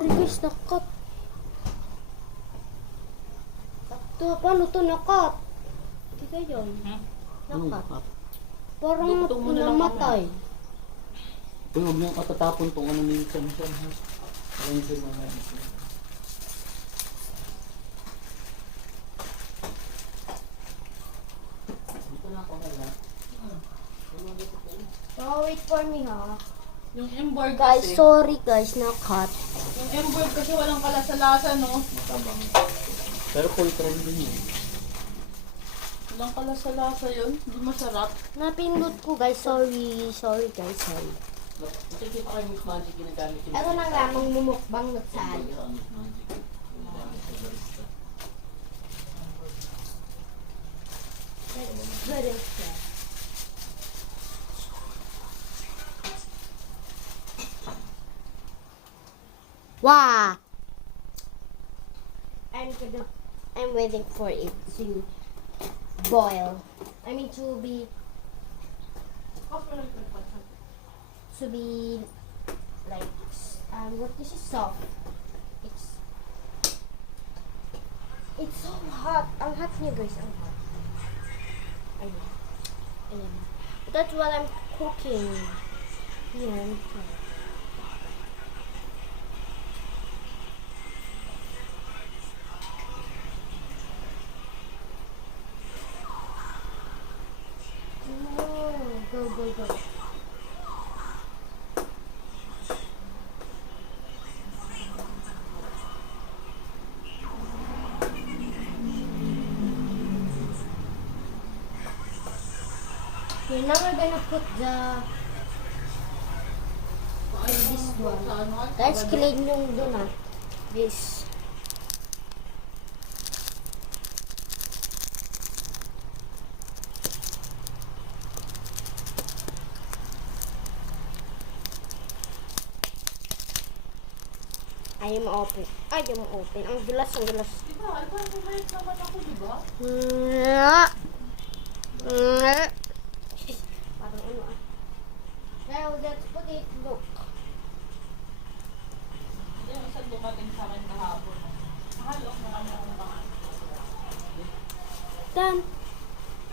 sorry guys, nakat. Ito, paano to nakat? Hindi kayo. Nakat. Parang Dugtong mo na lang namatay. Uy, huwag niyang katatapon tong ano minsan ha. Alam niyo mga dito na ako na. Oh, wait for me ha. Yung M-board Guys, kasi, sorry guys, nakat. yung M-board kasi walang kalasa-lasa, no? Matabang. Pero full trend din yun. Walang kalasa-lasa yun. Hindi masarap. Napindot ko guys, sorry. Sorry guys, sorry. Kasi pa kayo Miss Magic ginagamit yun. Ito na nga, mumukbang na saan. Miss Magic. Ginagamit sa barista. Wow! I'm waiting for it to boil. I mean to be like what this is soft. It's so hot. Ang hot niya guys, ang hot. Ayun. Ayun. That's what I'm cooking. Yan. Go, go, go. Okay, now we're gonna put this one. Let's clean yung donut. This. Ayaw mo-open. Ayaw mo-open. Ang gilas, ang gilas. Diba? Alba, bumalik naman ako, diba? Parang ano ah. Now, let's put it, look. Hindi, isang dumating sa akin kahapon. Mahalok na kami ang mga. Done.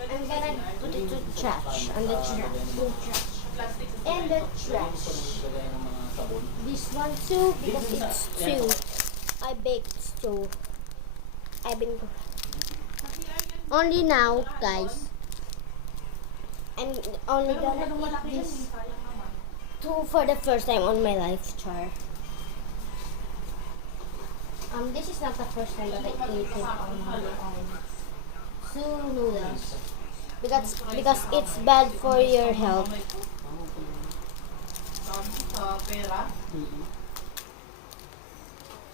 I'm gonna put it to trash. On the trash. Plastic. And the trash. Lagay ng mga sabon. This one too, because it's two. I baked two. I've been only now, guys. I'm only gonna eat this two for the first time on my life, Char. This is not the first time that I ate it on two noodles because it's bad for your health. Sa pera.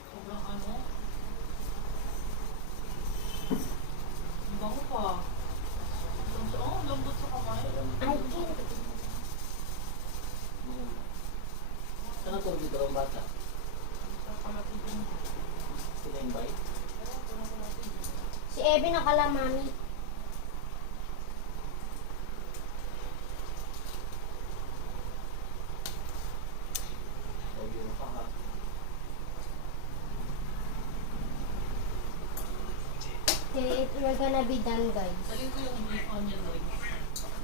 Sobrang ano. Ang bango pa. Lambot sa kamay. I can't. Saan ito dito ang bata? Sila yung bite? Si Ebe nakalamami. Okay, we're gonna be done, guys. Saling ko yung onion rings.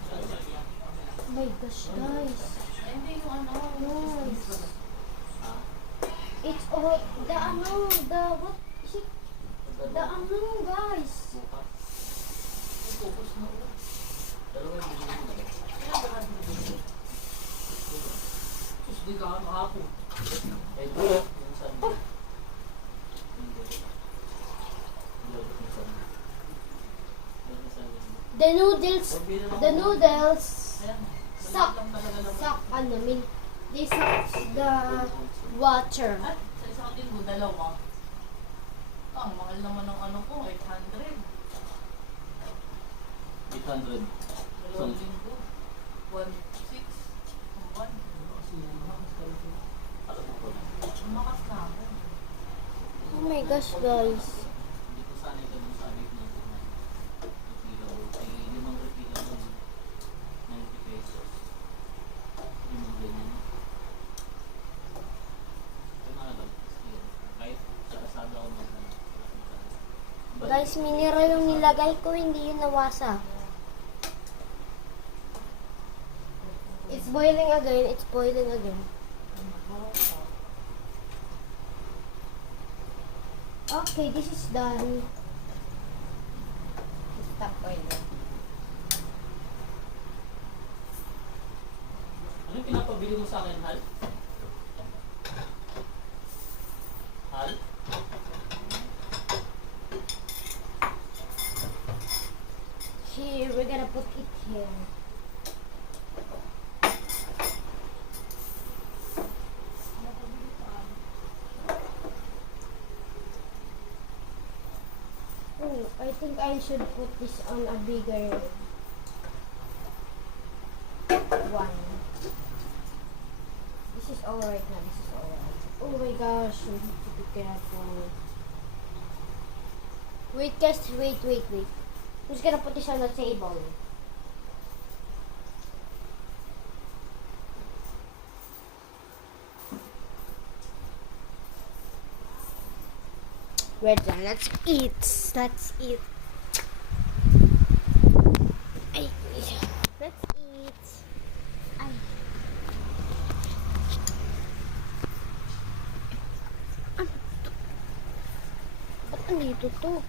Oh my gosh, guys. Ay, hindi yung ano. Yes. It's all the ano, the what is it? The ano, guys. Focus na ulit. Dalawa yung bigyan mo na. Sus, di ka makapon. Eh, ito yung sando. The noodles, Ayan. suck, ano, they suck the water. At sa isang linggo, dalawa. Ang mahal naman ng ano ko, 800. 800. Dalawang linggo. 1,600. Ang buwan. Lumakas na ako. Oh my gosh, guys. Hindi ko sanay ka dun sa abig natin na kilo. Ay, 5 kilo dun. 90 pesos. Yung mga ganyan. Ito na lang. Guys, mineral yung nilagay ko, hindi yun nawasa. It's boiling again, it's boiling again. Okay, this is done. Stop boiling. Ano yung pinapabili mo sa akin, Hal? Hal? Here, we're gonna put it here. Oh, I think I should put this on a bigger one. This is alright now, this is alright. Oh my gosh, we need to be careful. Wait guys, wait. I'm just gonna put this on the table. We're done. Let's eat. Let's eat. Ay. Let's eat. Ay. Ano to? Ba't andito to?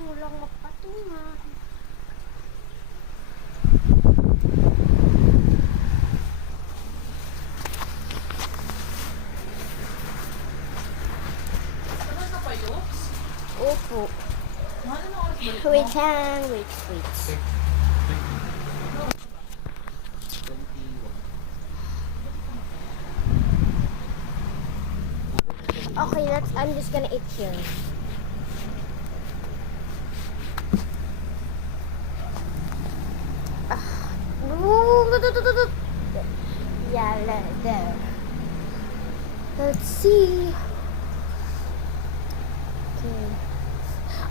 Walang mapatungan. Ano na pa yun? Opo. Mahal na oras balik mo? Wait lang. Wait. 21. Okay, I'm just gonna eat here. Yeah, there. Let's see. Okay.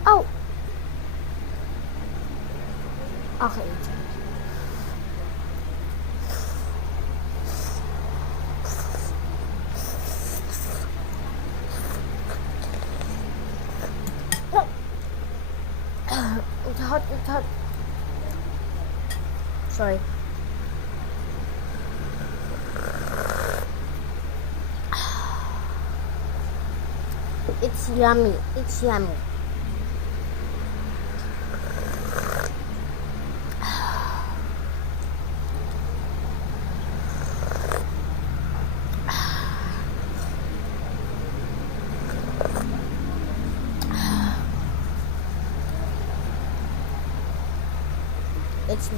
Oh. Okay. No. It's hot. Sorry. It's yummy.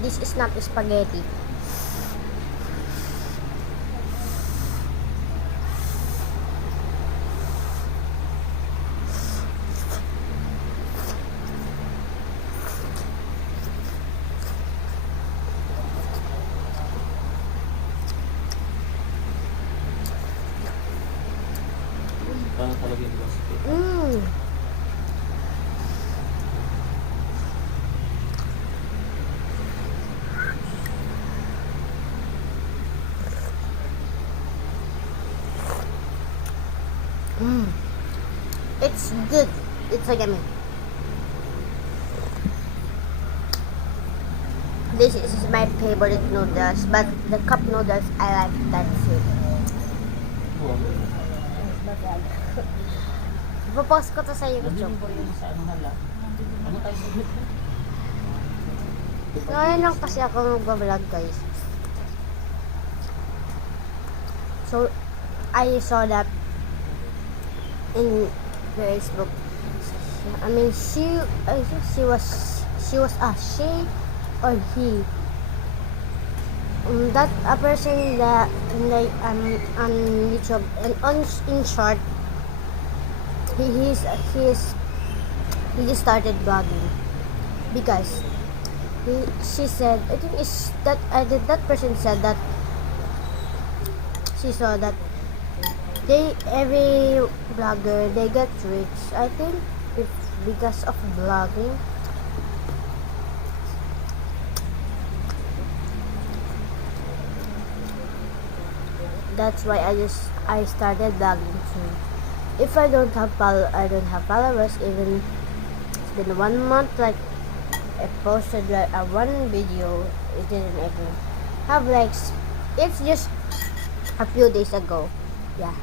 This is not spaghetti. Parang talaga yung basket. It's good. It's so yummy. This is my favorite noodles, but the cup noodles I like that too. Ipapost ko to sa YouTube. Nandun po yung sa ano, Hal, ah? Ano tayo sa group? Ngayon lang kasi ako mag-vlog, guys. So, I saw that in Facebook. I mean, I think she was she or he. That a person that like on YouTube and in short, he just started blogging because she said, I think it's that that person said that she saw that every blogger they get rich, I think, because of blogging. That's why I started vlogging too. If I don't have followers, even it's been 1 month, like I posted like a one video, it didn't even have likes. It's just a few days ago. Yeah.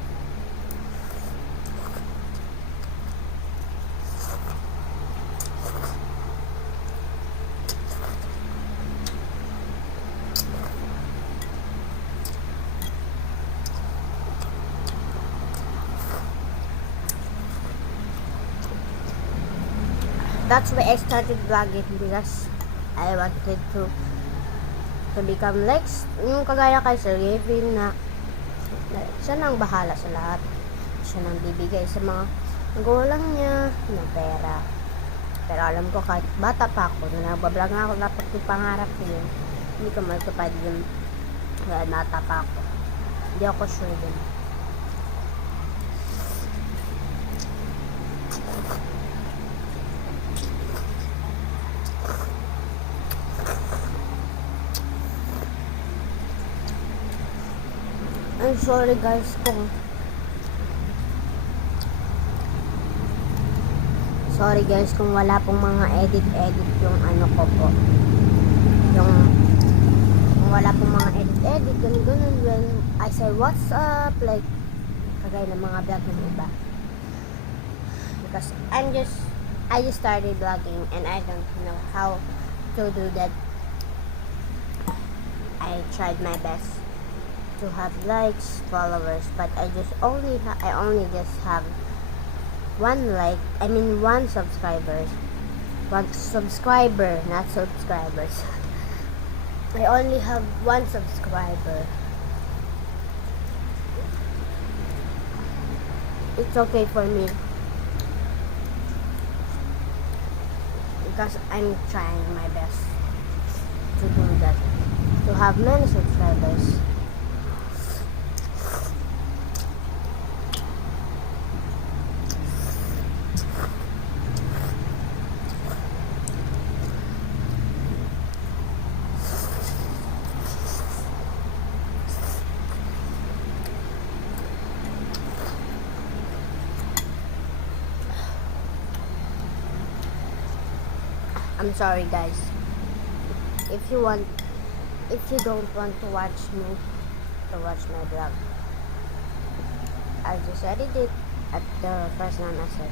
That's why I started vlogging, because I wanted to become like yung kagaya kay Sir Gavin na siya nang bahala sa lahat. Siya nang bibigay sa mga magulang niya ng pera. Pero alam ko kahit bata pa ako, na nagbablog nga ako, dapat yung pangarap ko yun. Hindi ko matupad yun. Kaya bata pa ako. Hindi ako sure din. I'm sorry guys kung wala pong mga edit yung ano ko po. Yung kung wala pong mga edit ganun when I say what's up, like kagaya ng mga vlog ng iba. Because I just started vlogging and I don't know how to do that. I tried my best to have likes, followers, but I only just have one subscriber, not subscribers. I only have one subscriber. It's okay for me because I'm trying my best to do that, to have many subscribers. I'm sorry guys. If you don't want to watch my vlog, I just edited it at the first one I said.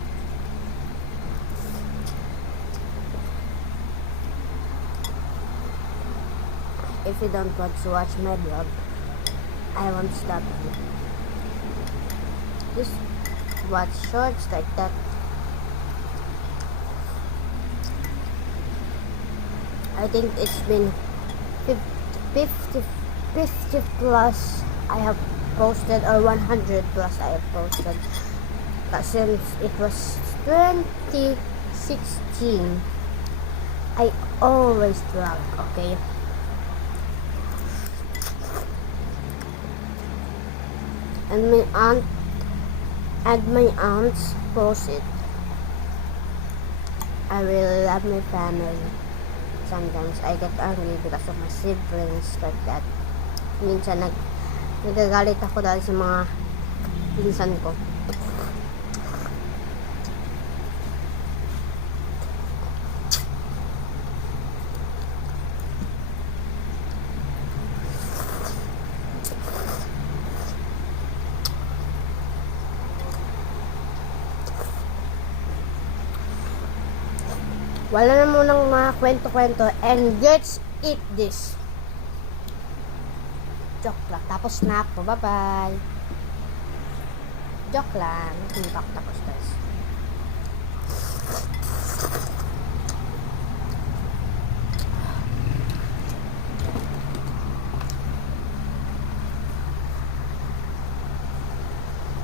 If you don't want to watch my vlog, I won't stop you. Just watch shorts like that. I think it's been 50 plus I have posted, or 100 plus I have posted. Since it was 2016, I always vlog, okay? And my aunts post it. I really love my family. Sometimes I get angry because of my siblings, like that. Minsan nagagalit ako dahil sa mga pinsan ko. Wala na munang mga kwento-kwento, and let's eat this. Joke lang. Tapos na ako. Bye-bye. Joke lang. Hindi pa ako tapos, guys.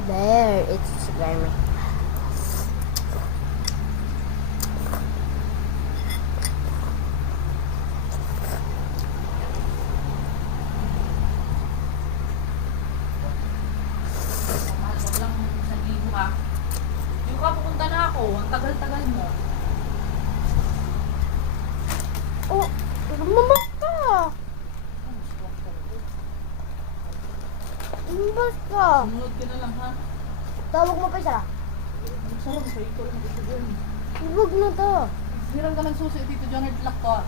There. It's very Pupunta na ako. Ang tagal-tagal mo. Oh, lumamak ka. Umayos ka. Sumunod ka na lang, ha? Tawag mo pa isa. Ang sarap, sa ito lang dito dyan. Huwag na to. Hirang ka ng susi dito dyan, lock ko, ah.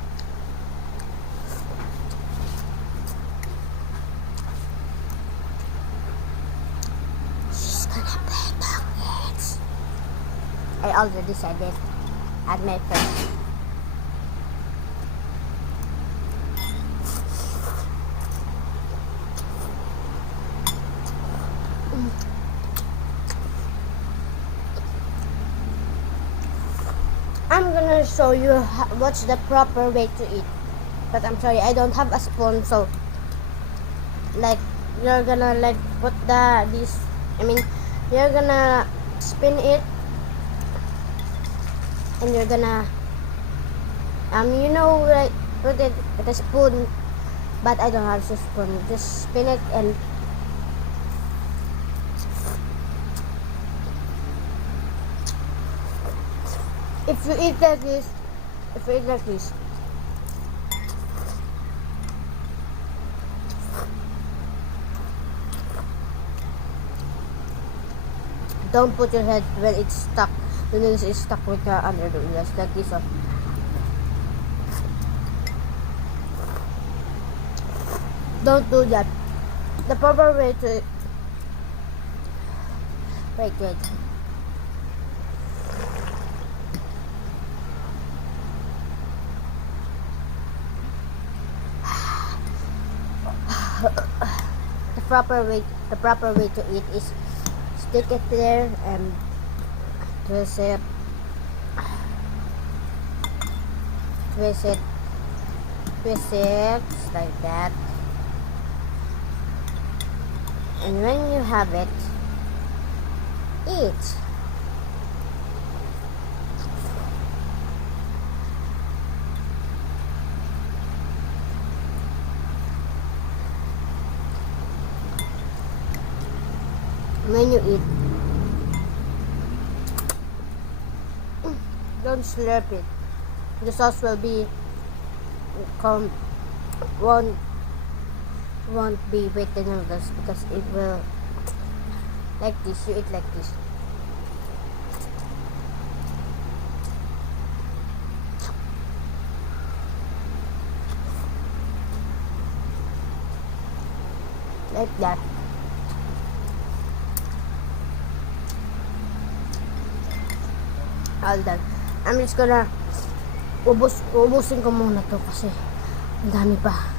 She's gonna play nuggets. I already said it at my first. I'm gonna show you what's the proper way to eat. But I'm sorry, I don't have a spoon, so like you're gonna like put you're gonna spin it and you're gonna like put it with a spoon, but I don't have a spoon. Just spin it and if you eat like this, don't put your head when it's stuck. The noodles is stuck with the under the wheels like this. Oh. Don't do that. The proper way to wait. The proper way to eat is stick it there and twist it like that, and when you have it, eat. When you eat, don't slurp it. The sauce will be won't be with the noodles because it will like this. You eat like this. Like that. All done. I'm just gonna ubusin ko muna to kasi ang dami pa.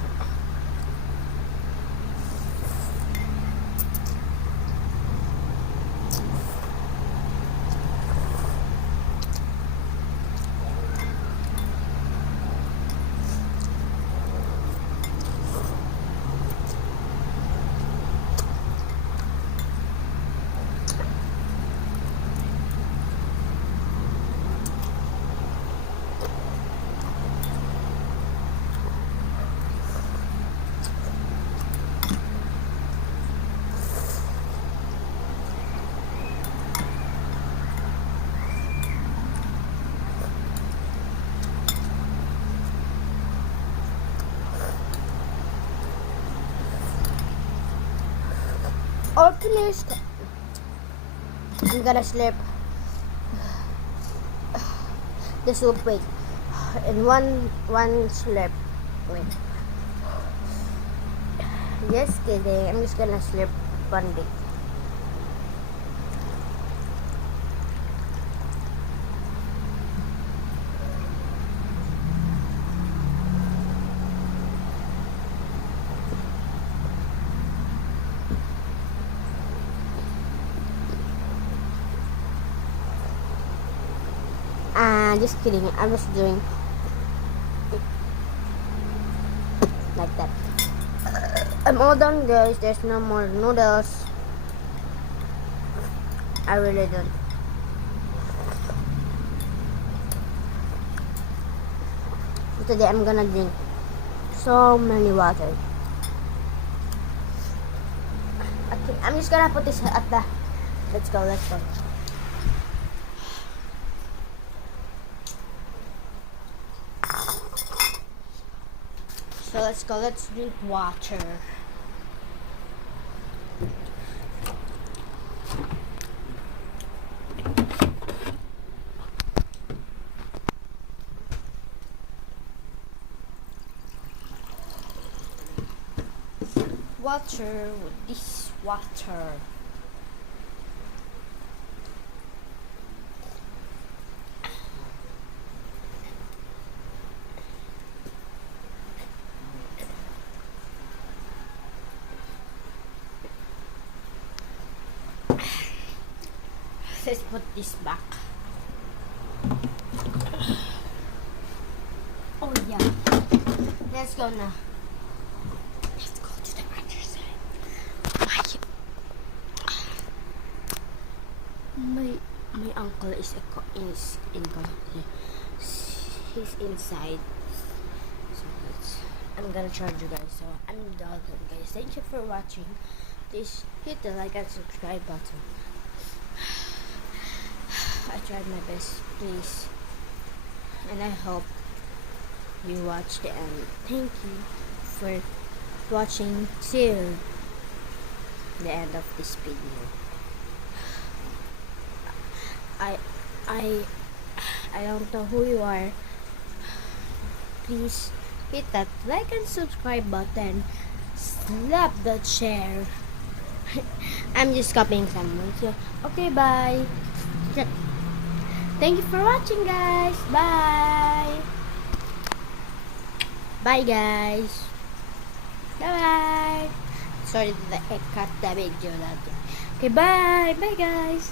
All finished. I'm gonna slurp the soup. Wait, in one slurp. Wait. Just kidding. I'm just gonna slurp one bit. Just kidding. I was doing like that. I'm all done, guys. There's no more noodles. I really don't. So today I'm gonna drink so many water. Okay, I'm just gonna put this at the. Let's go. So let's go, let's drink water. water with this water. Let's put this back. Oh yeah. Let's go now. Let's go to the other side. My uncle is he's inside. So I'm gonna charge you guys. So I'm done, guys. Thank you for watching. Please hit the like and subscribe button. I tried my best, please, and I hope you watch the end. Thank you for watching till the end of this video. I don't know who you are. Please hit that like and subscribe button. Slap that share. I'm just copying someone. So okay, bye. Thank you for watching, guys. Bye. Bye, guys. Bye. Sorry that I cut the video. Okay, bye. Bye, guys.